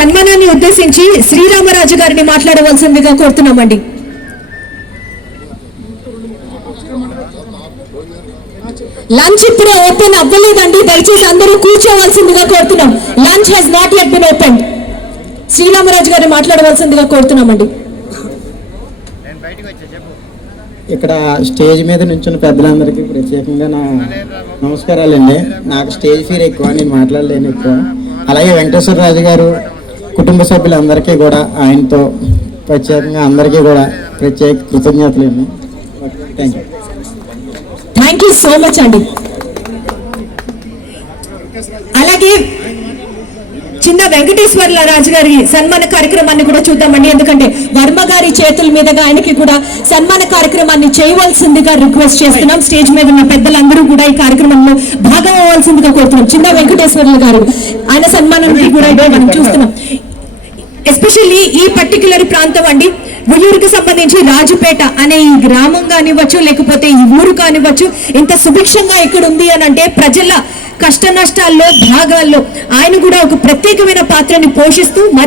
సన్మానాన్ని ఉద్దేశించి శ్రీరామరాజు గారిని మాట్లాడవలసిందిగా కోరుతున్నామండి. లంచ్ ఇప్పుడే ఓపెన్ అవ్వలేదండి, దయచేసి అందరూ కూర్చోవలసిందిగా కోరుతున్నాం. Lunch has not yet been open. Sriramaraju గారిని మాట్లాడవలసిందిగా కోరుతున్నామండి. ఇక్కడ స్టేజ్ మీద నుంచున్న పెద్దలందరికీ ప్రత్యేకంగా నా నమస్కారాలండి. నాకు స్టేజ్ ఫీర్ ఎక్కువ, నేను మాట్లాడలేను ఎక్కువ. అలాగే వెంకటేశ్వరరాజు గారు కుటుంబ సభ్యులందరికీ కూడా, ఆయనతో ప్రత్యేకంగా అందరికీ కూడా ప్రత్యేక కృతజ్ఞతలు అండి. థ్యాంక్ యూ సో మచ్ అండి. అలాగే చిన్న వెంకటేశ్వర్ల రాజు గారి సన్మాన కార్యక్రమాన్ని కూడా చూద్దామండి. ఎందుకంటే వర్మ గారి చేతుల మీదుగా ఆయనకి కూడా సన్మాన కార్యక్రమాన్ని చేయవలసిందిగా రిక్వెస్ట్ చేస్తున్నాం. స్టేజ్ మీద ఉన్న పెద్దలందరూ కూడా ఈ కార్యక్రమంలో భాగం అవ్వాల్సిందిగా కోరుతున్నాం. చిన్న వెంకటేశ్వర్ల గారు ఆయన సన్మానానికి కూడా మనం చూస్తున్నాం. ఎస్పెషల్లీ ఈ పర్టిక్యులర్ ప్రాంతం అండి, ఉయ్యూరుకి సంబంధించి రాజుపేట అనే ఈ గ్రామం కానివ్వచ్చు, లేకపోతే ఈ ఊరు కానివ్వచ్చు, ఇంత సుభిక్షంగా ఇక్కడ ఉంది అని అంటే ప్రజల కష్ట నష్టాల్లో భాగాల్లో ఆయన కూడా ఒక ప్రత్యేకమైన పాత్రని పోషిస్తూ